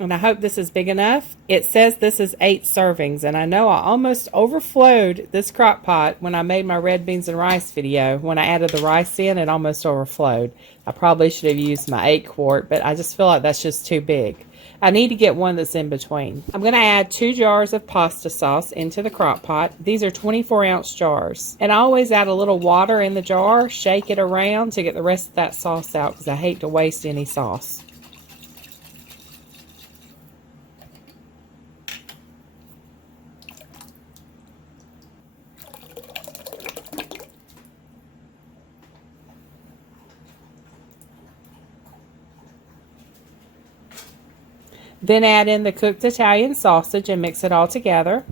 and I hope this is big enough. It says this is 8 servings, and I know I almost overflowed this crock pot when I made my red beans and rice video. When I added the rice in, it almost overflowed. I probably should have used my 8-quart, but I just feel like that's just too big. I need to get one that's in between. I'm going to add 2 jars of pasta sauce into the crock pot. These are 24-ounce jars. And I always add a little water in the jar, shake it around to get the rest of that sauce out because I hate to waste any sauce. Then add in the cooked Italian sausage and mix it all together.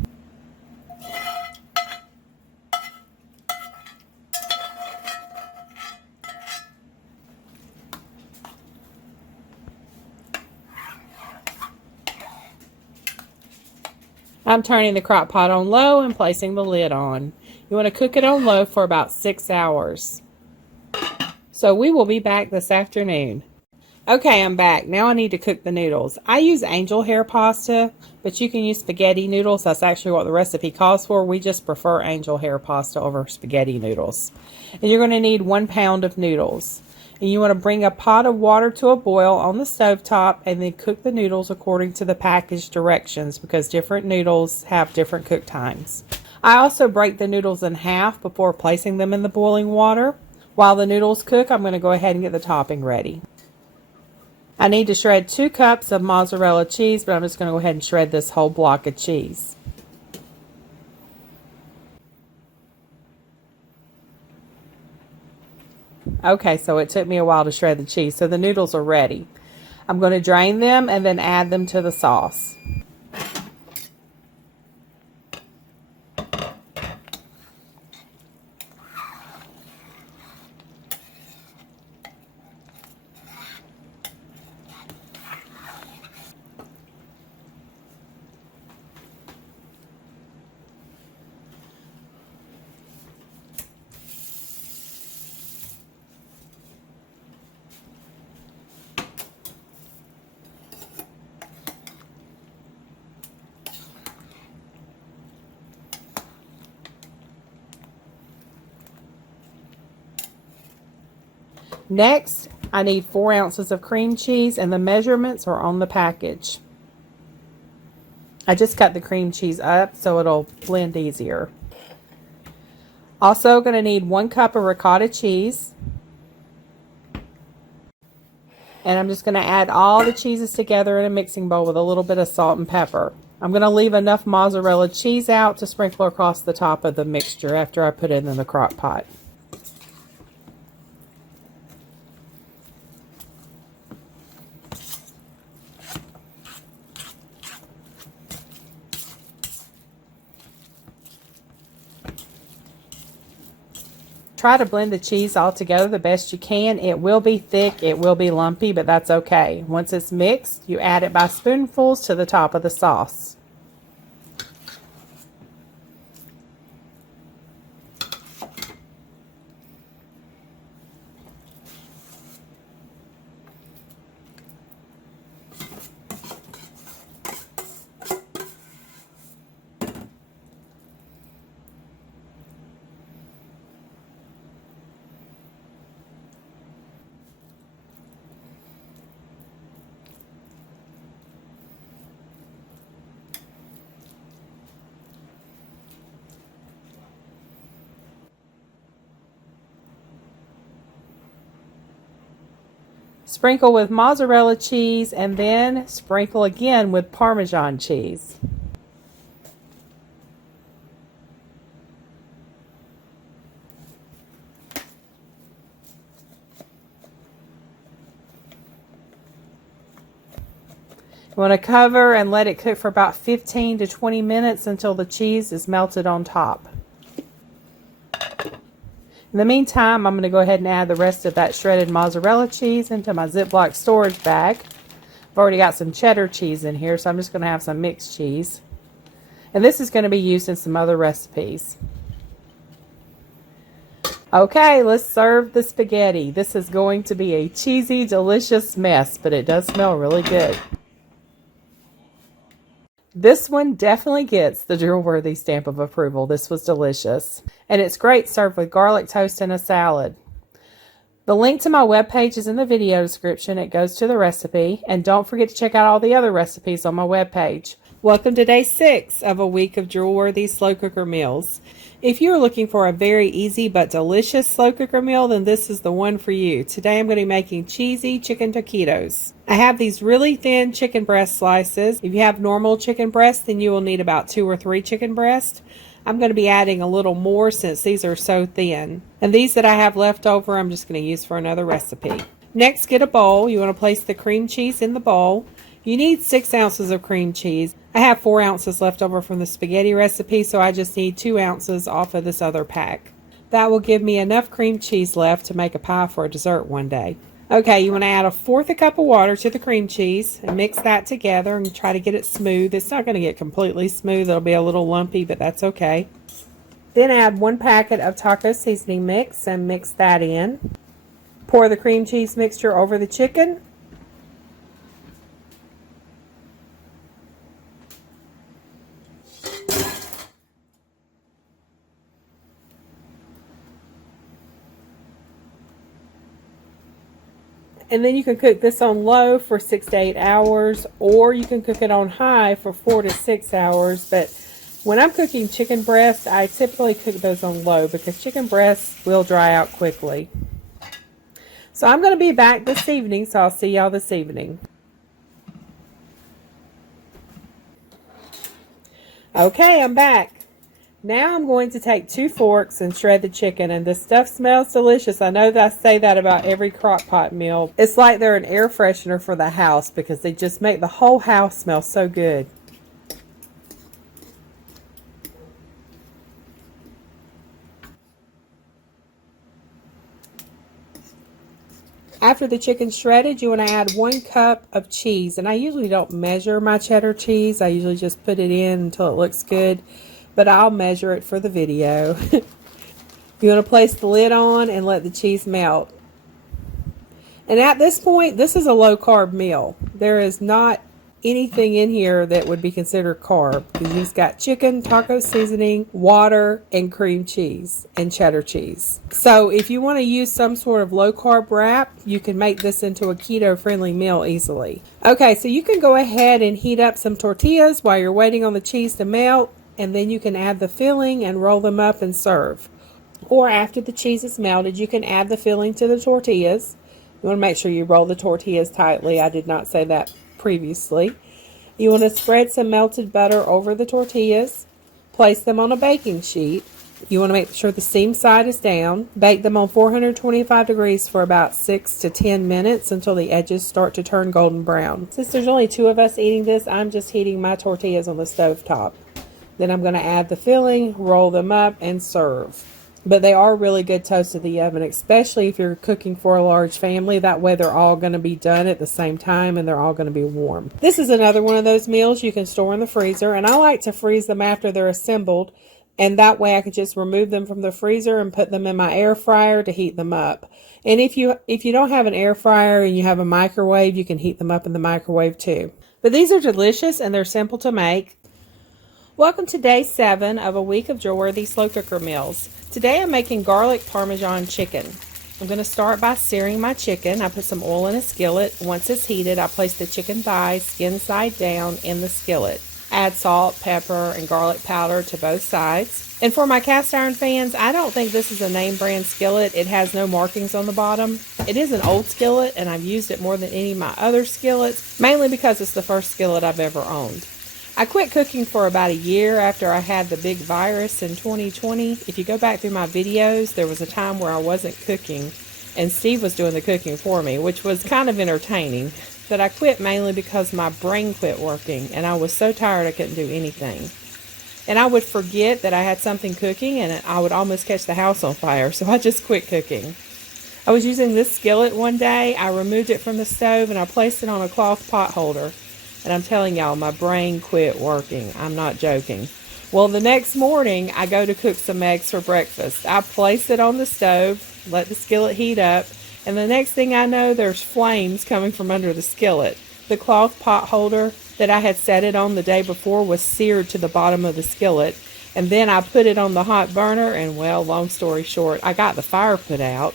I'm turning the crock pot on low and placing the lid on. You want to cook it on low for about 6 hours. So we will be back this afternoon. Okay, I'm back. Now I need to cook the noodles. I use angel hair pasta, but you can use spaghetti noodles. That's actually what the recipe calls for. We just prefer angel hair pasta over spaghetti noodles. And you're going to need 1 pound of noodles. And you want to bring a pot of water to a boil on the stovetop and then cook the noodles according to the package directions because different noodles have different cook times. I also break the noodles in half before placing them in the boiling water. While the noodles cook, I'm going to go ahead and get the topping ready. I need to shred 2 cups of mozzarella cheese, but I'm just going to go ahead and shred this whole block of cheese. Okay, so it took me a while to shred the cheese, so the noodles are ready. I'm going to drain them and then add them to the sauce. Next, I need 4 ounces of cream cheese, and the measurements are on the package. I just cut the cream cheese up so it'll blend easier. Also going to need 1 cup of ricotta cheese. And I'm just going to add all the cheeses together in a mixing bowl with a little bit of salt and pepper. I'm going to leave enough mozzarella cheese out to sprinkle across the top of the mixture after I put it in the crock pot. Try to blend the cheese all together the best you can. It will be thick, it will be lumpy, but that's okay. Once it's mixed, you add it by spoonfuls to the top of the sauce. Sprinkle with mozzarella cheese and then sprinkle again with Parmesan cheese. You want to cover and let it cook for about 15 to 20 minutes until the cheese is melted on top. In the meantime, I'm going to go ahead and add the rest of that shredded mozzarella cheese into my Ziploc storage bag. I've already got some cheddar cheese in here, so I'm just going to have some mixed cheese. And this is going to be used in some other recipes. Okay, let's serve the spaghetti. This is going to be a cheesy, delicious mess, but it does smell really good. This one definitely gets the Drool-worthy stamp of approval. This was delicious. And it's great served with garlic toast and a salad. The link to my webpage is in the video description. It goes to the recipe. And don't forget to check out all the other recipes on my webpage. Welcome to day 6 of a week of Drool-worthy slow cooker meals. If you're looking for a very easy but delicious slow cooker meal, then this is the one for you. Today I'm going to be making cheesy chicken taquitos. I have these really thin chicken breast slices. If you have normal chicken breast, then you will need about 2 or 3 chicken breasts. I'm going to be adding a little more since these are so thin. And these that I have left over, I'm just going to use for another recipe. Next, get a bowl. You want to place the cream cheese in the bowl. You need 6 ounces of cream cheese. I have 4 ounces left over from the spaghetti recipe, so I just need 2 ounces off of this other pack. That will give me enough cream cheese left to make a pie for a dessert one day. Okay, you want to add 1/4 cup of water to the cream cheese and mix that together and try to get it smooth. It's not going to get completely smooth. It'll be a little lumpy, but that's okay. Then add 1 packet of taco seasoning mix and mix that in. Pour the cream cheese mixture over the chicken. And then you can cook this on low for 6 to 8 hours, or you can cook it on high for 4 to 6 hours. But when I'm cooking chicken breasts, I typically cook those on low because chicken breasts will dry out quickly. So I'm going to be back this evening, so I'll see y'all this evening. Okay, I'm back. Now I'm going to take 2 forks and shred the chicken, and this stuff smells delicious. I know that I say that about every crock pot meal. It's like they're an air freshener for the house because they just make the whole house smell so good. After the chicken's shredded, you want to add 1 cup of cheese, and I usually don't measure my cheddar cheese. I usually just put it in until it looks good, but I'll measure it for the video. You want to place the lid on and let the cheese melt. And at this point, this is a low-carb meal. There is not anything in here that would be considered carb. You've got chicken, taco seasoning, water, and cream cheese, and cheddar cheese. So if you want to use some sort of low-carb wrap, you can make this into a keto-friendly meal easily. Okay, so you can go ahead and heat up some tortillas while you're waiting on the cheese to melt, and then you can add the filling and roll them up and serve. Or after the cheese is melted, you can add the filling to the tortillas. You want to make sure you roll the tortillas tightly. I did not say that previously. You want to spread some melted butter over the tortillas. Place them on a baking sheet. You want to make sure the seam side is down. Bake them on 425 degrees for about 6 to 10 minutes until the edges start to turn golden brown. Since there's only 2 of us eating this, I'm just heating my tortillas on the stove top. Then I'm going to add the filling, roll them up, and serve. But they are really good toast in the oven, especially if you're cooking for a large family. That way they're all going to be done at the same time and they're all going to be warm. This is another one of those meals you can store in the freezer, and I like to freeze them after they're assembled, and that way I could just remove them from the freezer and put them in my air fryer to heat them up. And if you don't have an air fryer and you have a microwave, you can heat them up in the microwave too. But these are delicious and they're simple to make. Welcome to day 7 of a week of Drool-worthy Slow Cooker Meals. Today I'm making garlic parmesan chicken. I'm going to start by searing my chicken. I put some oil in a skillet. Once it's heated, I place the chicken thighs skin side down in the skillet. Add salt, pepper, and garlic powder to both sides. And for my cast iron fans, I don't think this is a name brand skillet. It has no markings on the bottom. It is an old skillet, and I've used it more than any of my other skillets, mainly because it's the first skillet I've ever owned. I quit cooking for about a year after I had the big virus in 2020. If you go back through my videos, there was a time where I wasn't cooking, and Steve was doing the cooking for me, which was kind of entertaining. But I quit mainly because my brain quit working, and I was so tired I couldn't do anything. And I would forget that I had something cooking, and I would almost catch the house on fire, so I just quit cooking. I was using this skillet one day. I removed it from the stove, and I placed it on a cloth pot holder. And I'm telling y'all, my brain quit working. I'm not joking. Well, the next morning, I go to cook some eggs for breakfast. I place it on the stove, let the skillet heat up, and the next thing I know, there's flames coming from under the skillet. The cloth pot holder that I had set it on the day before was seared to the bottom of the skillet. And then I put it on the hot burner, and well, long story short, I got the fire put out.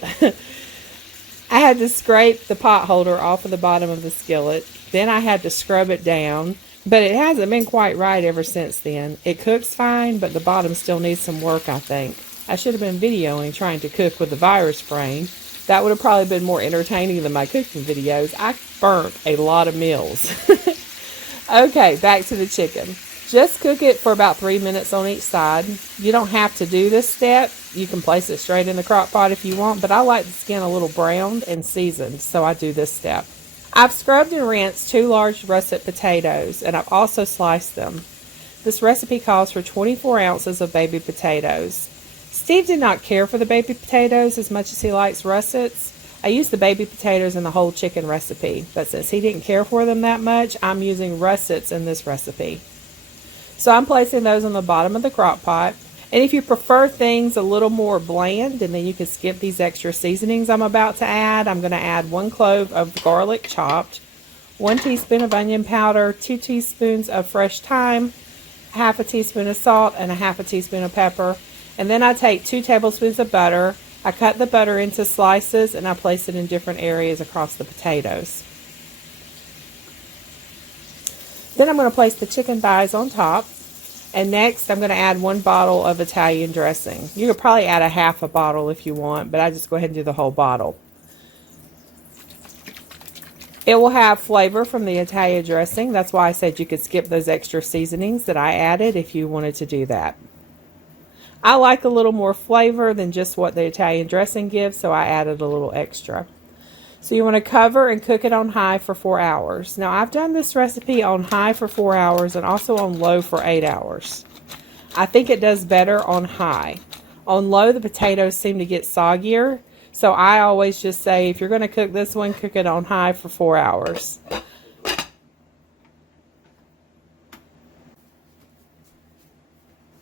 I had to scrape the pot holder off of the bottom of the skillet. Then I had to scrub it down, but it hasn't been quite right ever since then. It cooks fine, but the bottom still needs some work, I think. I should have been videoing trying to cook with the virus brain. That would have probably been more entertaining than my cooking videos. I burnt a lot of meals. Okay, back to the chicken. Just cook it for about 3 minutes on each side. You don't have to do this step. You can place it straight in the crock pot if you want, but I like the skin a little browned and seasoned, so I do this step. I've scrubbed and rinsed 2 large russet potatoes, and I've also sliced them. This recipe calls for 24 ounces of baby potatoes. Steve did not care for the baby potatoes as much as he likes russets. I used the baby potatoes in the whole chicken recipe, but since he didn't care for them that much, I'm using russets in this recipe. So I'm placing those on the bottom of the crock pot. And if you prefer things a little more bland, and then you can skip these extra seasonings I'm about to add, I'm going to add 1 clove of garlic chopped, 1 teaspoon of onion powder, 2 teaspoons of fresh thyme, half a teaspoon of salt, and a half a teaspoon of pepper. And then I take 2 tablespoons of butter. I cut the butter into slices and I place it in different areas across the potatoes. Then I'm going to place the chicken thighs on top. And next I'm going to add 1 bottle of Italian dressing. You could probably add a half a bottle if you want, but I just go ahead and do the whole bottle. It will have flavor from the Italian dressing. That's why I said you could skip those extra seasonings that I added if you wanted to do that. I like a little more flavor than just what the Italian dressing gives, so I added a little extra. So you want to cover and cook it on high for 4 hours. Now I've done this recipe on high for 4 hours and also on low for 8 hours. I think it does better on high. On low, the potatoes seem to get soggier, so I always just say if you're going to cook this one, cook it on high for 4 hours.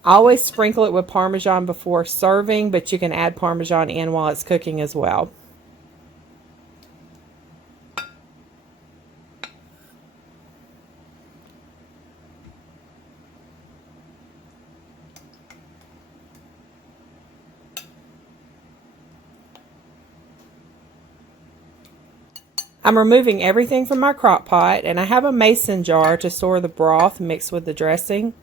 I always sprinkle it with Parmesan before serving, but you can add Parmesan in while it's cooking as well. I'm removing everything from my crock pot, and I have a mason jar to store the broth mixed with the dressing.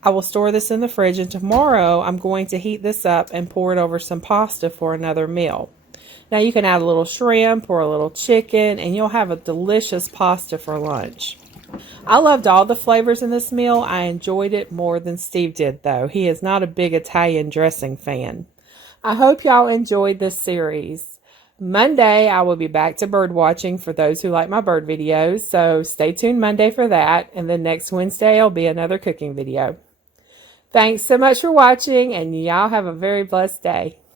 I will store this in the fridge, and tomorrow I'm going to heat this up and pour it over some pasta for another meal. Now you can add a little shrimp or a little chicken, and you'll have a delicious pasta for lunch. I loved all the flavors in this meal. I enjoyed it more than Steve did, though. He is not a big Italian dressing fan. I hope y'all enjoyed this series. Monday, I will be back to bird watching for those who like my bird videos, so stay tuned Monday for that, and then next Wednesday will be another cooking video. Thanks so much for watching, and y'all have a very blessed day.